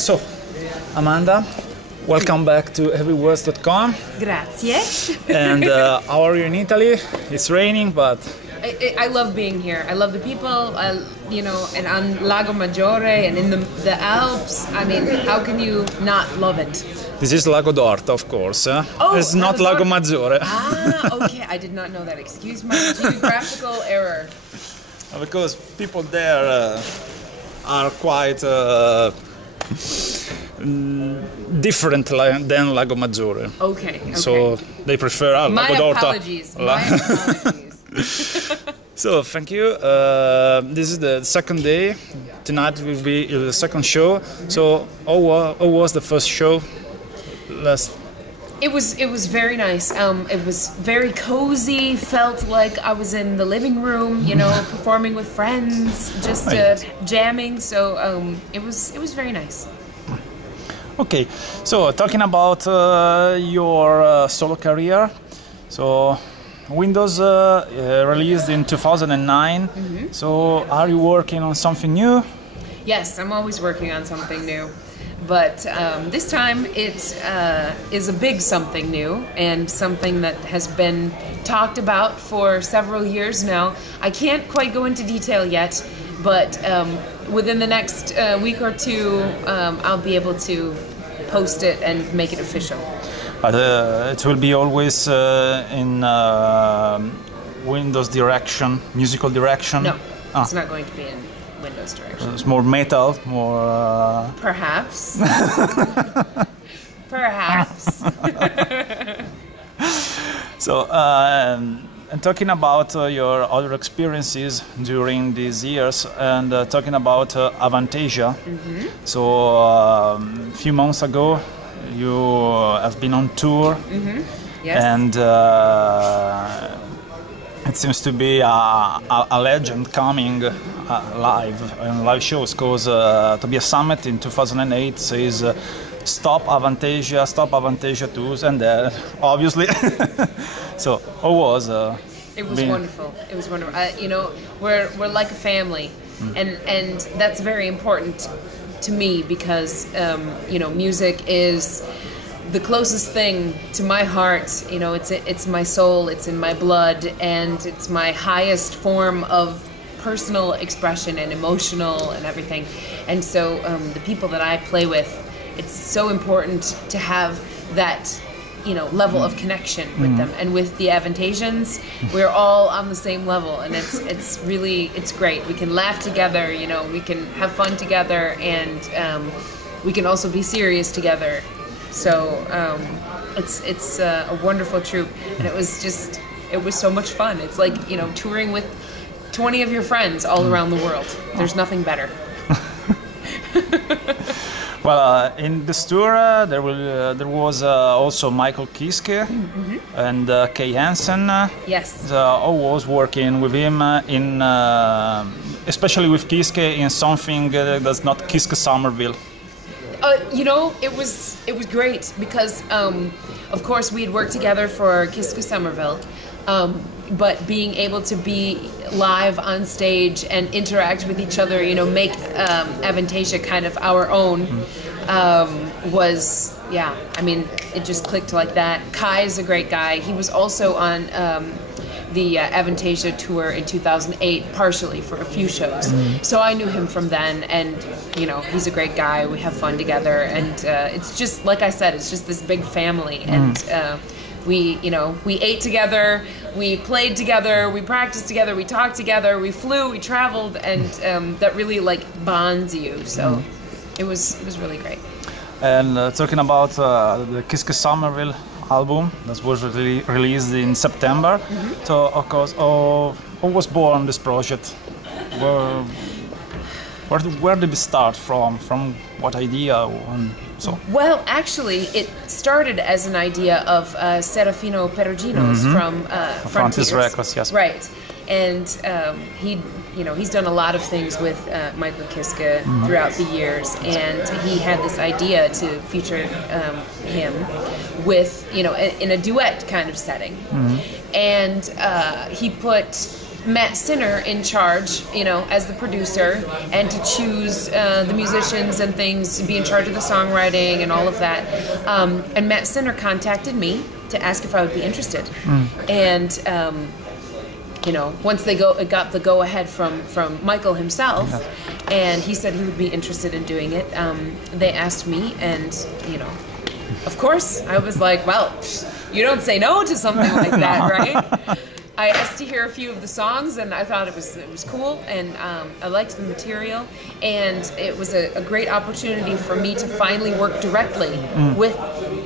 So, Amanda, welcome back to heavyworlds.com. Grazie. And how are you in Italy? It's raining, but I love being here. I love the people, and on Lago Maggiore and in the Alps. I mean, how can you not love it? this is Lago d'Orta, of course. Oh, it's not Lago Maggiore. Ah, okay. I did not know that. Excuse my geographical error. Because people there are quite different than Lago Maggiore. Okay. So they prefer Lago d'Orta. My apologies. So thank you. This is the second day. Tonight will be the second show. So how was the first show? It was very nice. It was very cozy. Felt like I was in the living room, performing with friends, just jamming. So it was very nice. Okay, so talking about your solo career. So Windows released in 2009. Mm-hmm. So are you working on something new? Yes, I'm always working on something new. But this time it is a big something new and something that has been talked about for several years now. I can't quite go into detail yet, but within the next week or two, I'll be able to post it and make it official. But it will be always in Windows direction, musical direction? No, it's not going to be in Windows direction. It's more metal, more... Perhaps. Perhaps. So, and talking about your other experiences during these years, and talking about Avantasia. Mm-hmm. So, a few months ago, you have been on tour. Mm-hmm. Yes. And it seems to be a legend coming live shows, because Tobias Summit in 2008 says stop Avantasia tours, and obviously so how was it was wonderful. It was wonderful. We're like a family, and that's very important to me because music is the closest thing to my heart. It's my soul, it's in my blood, and it's my highest form of personal expression and emotional and everything. And so the people that I play with, it's so important to have that level of connection with them. And with the Avantasians, we're all on the same level, and it's great. We can laugh together, we can have fun together, and we can also be serious together. So it's a wonderful troupe, and it was so much fun. It's like touring with 20 of your friends all around the world. There's nothing better. Well, in this tour there was also Michael Kiska and Kay Hansen. Yes. I was working with him in, especially with Kiska, in something that's not Kiska Somerville. It was great because, of course, we had worked together for Kiska Somerville, but being able to be live on stage and interact with each other, make Avantasia kind of our own, was, it just clicked like that. Kai is a great guy. He was also on the Avantasia tour in 2008, partially for a few shows. So I knew him from then, and he's a great guy. We have fun together, and it's just like I said, it's just this big family, and we ate together, we played together, we practiced together, we talked together, we flew, we traveled, and that really bonds you. So it was really great. And talking about the Kiska Somerville album that was released in September. So, of course, how was born this project? Where did it start from? From what idea? So. Well, actually, it started as an idea of Serafino Perugino's from Frontiers Records, yes. Right, and he's done a lot of things with Michael Kiska throughout the years, and he had this idea to feature him with in a duet kind of setting, and he put Matt Sinner in charge, you know, as the producer, and to choose the musicians and things, be in charge of the songwriting and all of that. And Matt Sinner contacted me to ask if I would be interested. And you know, once they got the go-ahead from Michael himself, and he said he would be interested in doing it, they asked me, and, you know, of course, I was like, well, you don't say no to something like that, right? I asked to hear a few of the songs, and I thought it was cool, and I liked the material, and it was a great opportunity for me to finally work directly with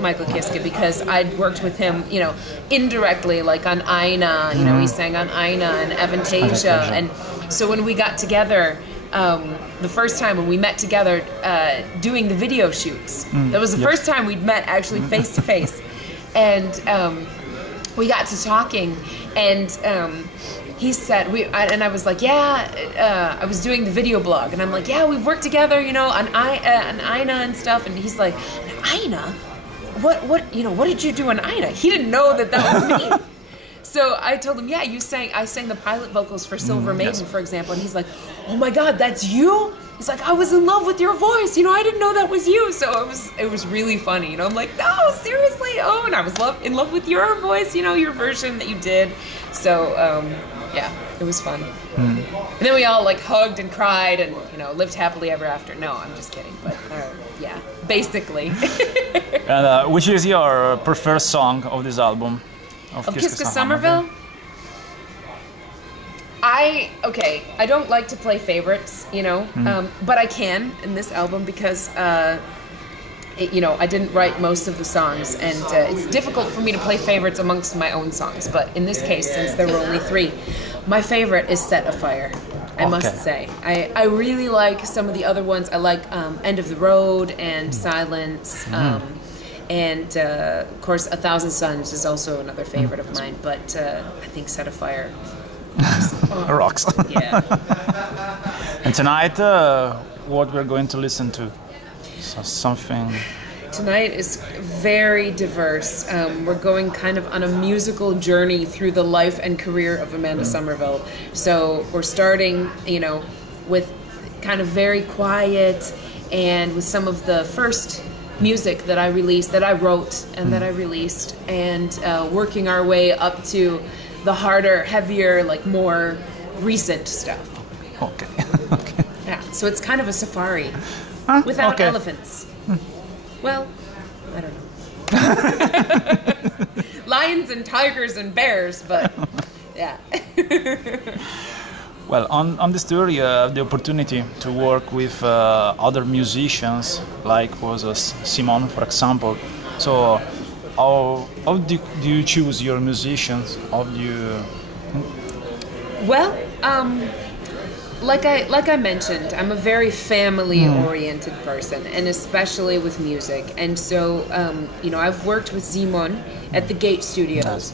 Michael Kiska, because I'd worked with him, you know, indirectly, like on Aina, you know, he sang on Aina and Avantasia, and so when we got together, the first time when we met together doing the video shoots, that was the first time we'd met actually face to face, and we got to talking, and he said, and I was like, yeah, I was doing the video blog, and I'm like, yeah, we've worked together, you know, on Aina and stuff, and he's like, Aina? What, you know, what did you do on Aina? He didn't know that was me. So I told him, yeah, I sang the pilot vocals for Silver Maiden, for example, and he's like, oh my God, that's you? He's like, I was in love with your voice, you know, I didn't know that was you. So it was really funny, you know, I'm like, no, seriously, oh, and I was in love with your voice, you know, your version that you did. So, yeah, it was fun. And then we all like hugged and cried and, you know, lived happily ever after. No, I'm just kidding, but yeah, basically. And which is your preferred song of this album? Of Kiska Somerville? I don't like to play favorites, you know, but I can in this album because, you know, I didn't write most of the songs, and it's difficult for me to play favorites amongst my own songs, but in this case, since there were only 3, my favorite is Set Afire, I must say. I really like some of the other ones. I like End of the Road and Silence, and of course, 1,000 Suns is also another favorite of mine, but I think Set Afire rocks. Yeah. And tonight, what we're going to listen to? So something. Tonight is very diverse. We're going kind of on a musical journey through the life and career of Amanda Somerville. So we're starting, you know, with kind of very quiet and with some of the first music that I released, that I wrote and that I released, and working our way up to the harder, heavier, like more recent stuff. Okay. Yeah, so it's kind of a safari without elephants. Well, I don't know. Lions and tigers and bears, but yeah. Well, on this tour, you have the opportunity to work with other musicians, like was Simon, for example. So, how do you choose your musicians? How do you? Well, like I mentioned, I'm a very family-oriented person, and especially with music. And so, you know, I've worked with Simon at the Gate Studios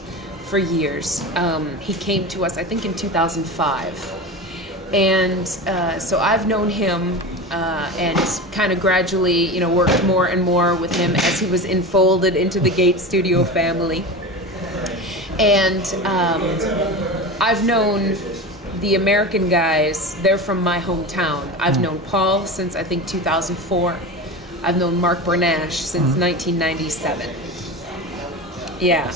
for years. He came to us, I think, in 2005. And so I've known him and kind of gradually, you know, worked more and more with him as he was enfolded into the Gate Studio family. And I've known the American guys. They're from my hometown. I've known Paul since, I think, 2004. I've known Mark Bernash since 1997. Yeah,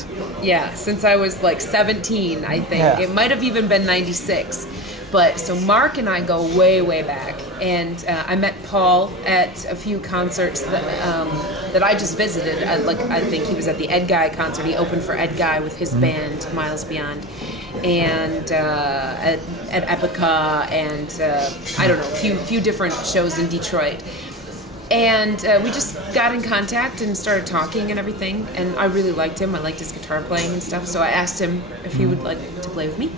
since I was like 17, I think. Yeah. It might have even been 96. But so Mark and I go way, way back, and I met Paul at a few concerts that I just visited. I think he was at the Ed Guy concert. He opened for Ed Guy with his band, Miles Beyond, and at Epica, and I don't know, a few different shows in Detroit. And we just got in contact and started talking and everything, and I really liked him. I liked his guitar playing and stuff, so I asked him if he would like to play with me.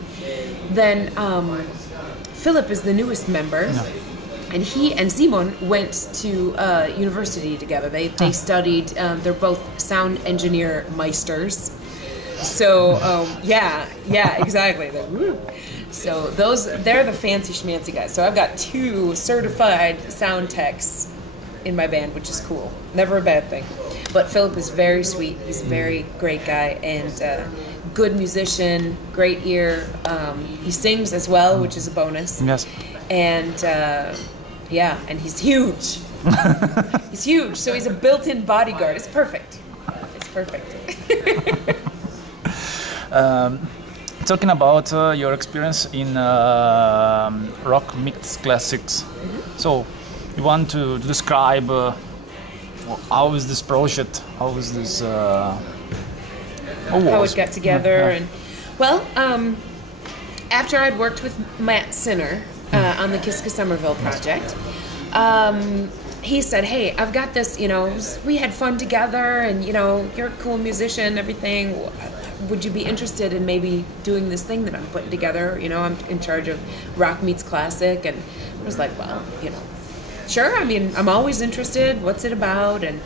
Then Philip is the newest member, and he and Simon went to university together. They studied, they're both sound engineer meisters. So, yeah, exactly. So they're the fancy schmancy guys. So I've got 2 certified sound techs in my band, which is cool. Never a bad thing. But Philip is very sweet. He's a very great guy, and good musician, great ear. He sings as well, which is a bonus. Yes. And yeah, and he's huge. He's huge, so he's a built-in bodyguard. It's perfect. It's perfect. Talking about your experience in rock mix classics, so you want to describe how is this project? How is this? How it got together, and well, after I'd worked with Matt Sinner on the Kiska Somerville project, he said, "Hey, I've got this. You know, we had fun together, and you know, you're a cool musician, everything. Would you be interested in maybe doing this thing that I'm putting together? You know, I'm in charge of Rock Meets Classic." And I was like, "Well, you know, sure. I mean, I'm always interested. What's it about?" And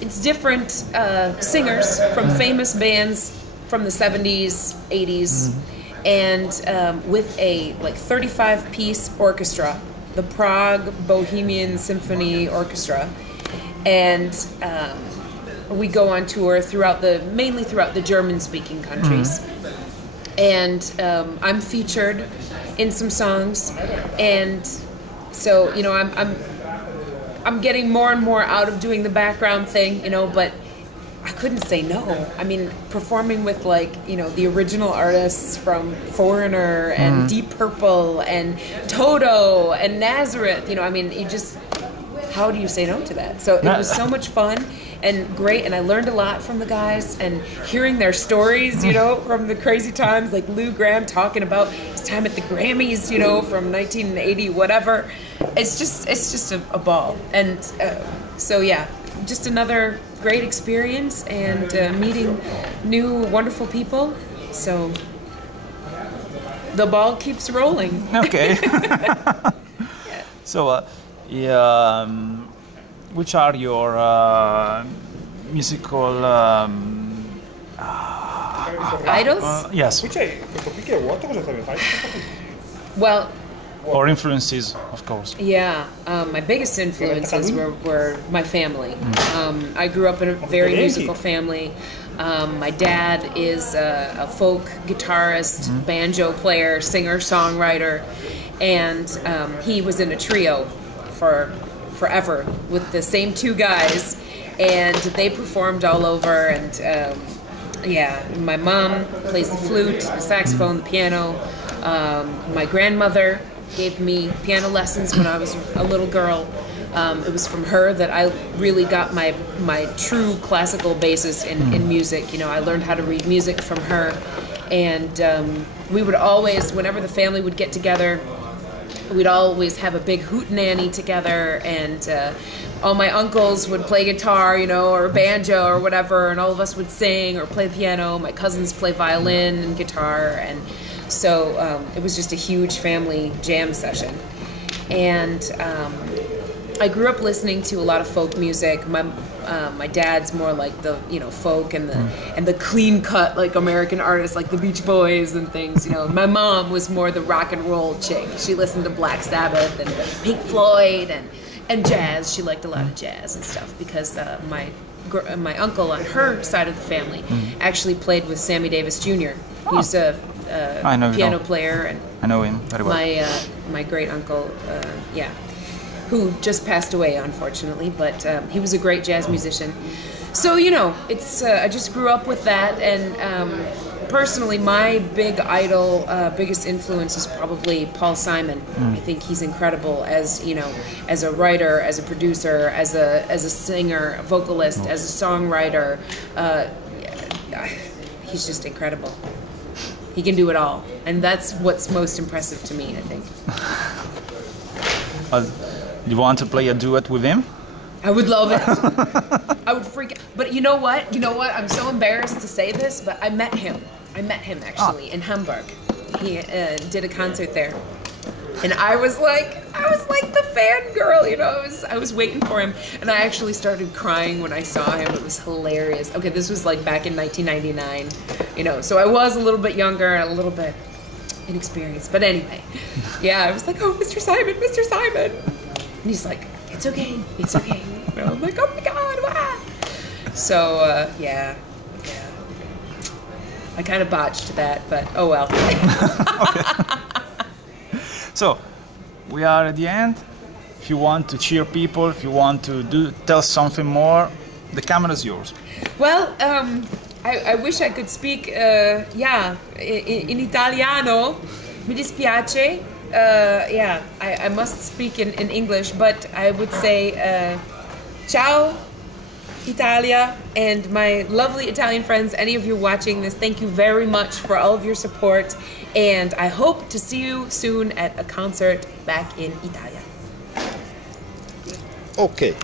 it's different singers from famous bands from the 70s, 80s, and with a like 35-piece orchestra, the Prague Bohemian Symphony Orchestra, and we go on tour mainly throughout the German-speaking countries, and I'm featured in some songs, and so you know I'm getting more and more out of doing the background thing, you know, but I couldn't say no. I mean, performing with like, you know, the original artists from Foreigner and Deep Purple and Toto and Nazareth, you know, I mean, how do you say no to that? So it was so much fun and great, and I learned a lot from the guys, and hearing their stories, you know, from the crazy times, like Lou Gramm talking about his time at the Grammys, you know, from 1980, whatever. It's just a ball, and so yeah, just another great experience, and meeting new wonderful people. So the ball keeps rolling. Okay. Yeah. So, which are your musical idols? Yes. Well, or influences, of course. yeah, my biggest influences were my family. I grew up in a very musical family. My dad is a folk guitarist, banjo player, singer, songwriter, and he was in a trio for forever with the same two guys, and they performed all over. And yeah, my mom plays the flute, the saxophone, the piano. My grandmother gave me piano lessons when I was a little girl. It was from her that I really got my true classical basis in music. You know, I learned how to read music from her, and we would always, whenever the family would get together, we'd always have a big hootenanny together, and all my uncles would play guitar, you know, or banjo or whatever, and all of us would sing or play piano. My cousins play violin and guitar, and so it was just a huge family jam session. And I grew up listening to a lot of folk music. My dad's more like the, you know, folk and the clean cut like American artists like the Beach Boys and things, you know. My mom was more the rock and roll chick. She listened to Black Sabbath and Pink Floyd and jazz. She liked a lot of jazz and stuff because my uncle on her side of the family actually played with Sammy Davis Jr. He's a piano player, and I know him very well. My great uncle, who just passed away, unfortunately, but he was a great jazz musician. So, you know, it's I just grew up with that, and personally, my big idol, biggest influence is probably Paul Simon. I think he's incredible as, you know, as a writer, as a producer, as a singer, a vocalist, as a songwriter. He's just incredible. He can do it all, and that's what's most impressive to me, I think. You want to play a duet with him? I would love it. I would freak out. But you know what? I'm so embarrassed to say this, but I met him. Actually in Hamburg. He did a concert there, and I was like the fangirl, you know. I was waiting for him, and I actually started crying when I saw him. It was hilarious. Okay, this was like back in 1999, you know. So I was a little bit younger and a little bit inexperienced, but anyway, yeah, I was like, oh, Mr. Simon, Mr. Simon. And he's like, it's okay. You know, I'm like, oh my God, wow. So, yeah. I kind of botched that, but oh well. So, we are at the end. If you want to cheer people, if you want to tell something more, the camera is yours. Well, I wish I could speak, in Italiano. Mi dispiace. I must speak in English, but I would say, ciao, Italia, and my lovely Italian friends, any of you watching this, thank you very much for all of your support, and I hope to see you soon at a concert back in Italia. Okay.